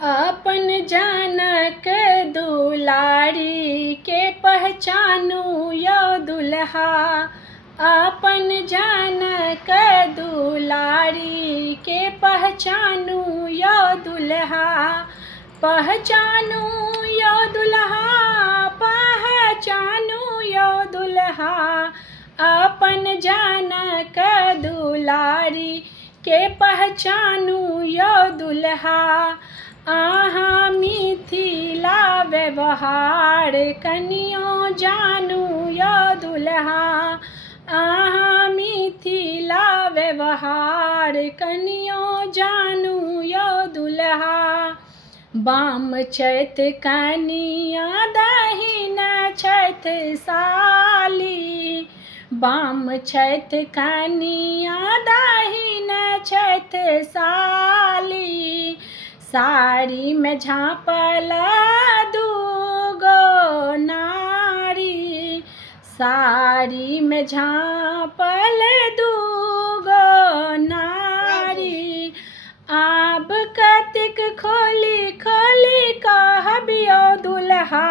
अपन जनक दुलारी के पहचानू यो दुल्हा। अपन जनक दुलारी के पहचानू यो दुल्हा। पहचानू यो दुल्हा, पहचानू यो दुल्हा। अपन जनक दुलारी के पहचानू यो दुल्हा। आहा मिथिला व्यवहार कनियो जानू यो दुल्हा। आहा मिथिला व्यवहार कनियो जानू यो दुल्हा। बाम छैथ कनिया दहिन छैथ साली। बाम छैथ कनिया दहिन छैथ साली। साड़ी में झाँपल दूगो नारी। साड़ी में झाँपल दूगो नारी। आब कतिक खोली खोली कहबियो दुल्हा।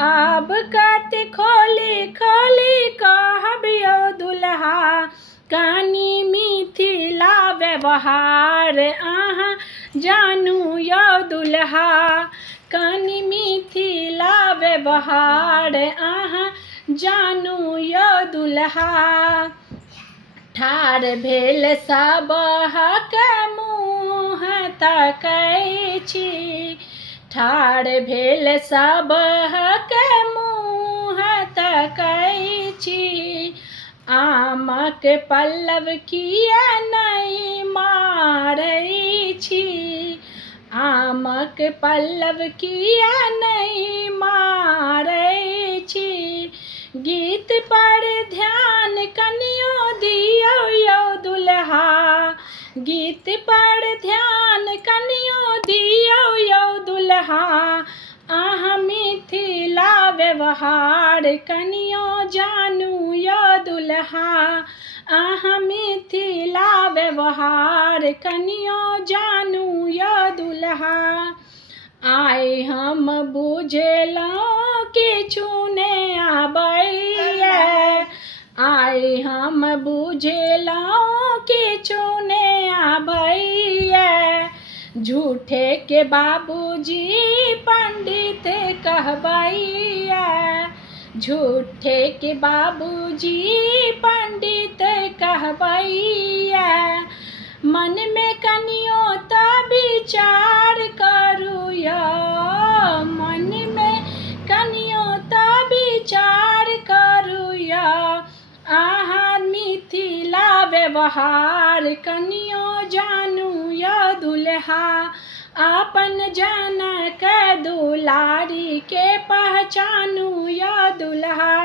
आब कतिक खोली खोली कहबियो दुल्हा। कनि मिथिला व्यवहार अहाँ जानू यो दुल्हा। कनि मिथिला व्यवहार अहाँ जानू यो दुल्हा। ठाढ़ भेल सबहक मुँह तकै छी। ठाढ़ भेल सबहक मुँह तकै छी। आमक पल्लव किया नहि मारै छी। आमक पल्लव किया नहि मारै छी। गीत पर ध्यान कनियो दियौ यो दुल्हा। गीत पर ध्यान कनियो दियौ यो दुल्हा। अहाँ मिथिला व्यवहार कनियो जानू यो दुल्हा। अहाँ मिथिला व्यवहार कनियो जानू यो दुल्हा। आइ हम बुझलहुँ किछु नहि आबैए। आइ हम बुझलहुँ किछु नहि आबैए। झूठे के बाबूजी पंडित कहबैए। झूठे के बाबूजी पंडित कहबैए। मन में कनियो त विचार करू यो। मन में कनियो त विचार करू यो। आहा मिथिला व्यवहार कनियो जानू यो दुल्हा। अपन जनक दुलारी के पहचानू यो दुल्हा।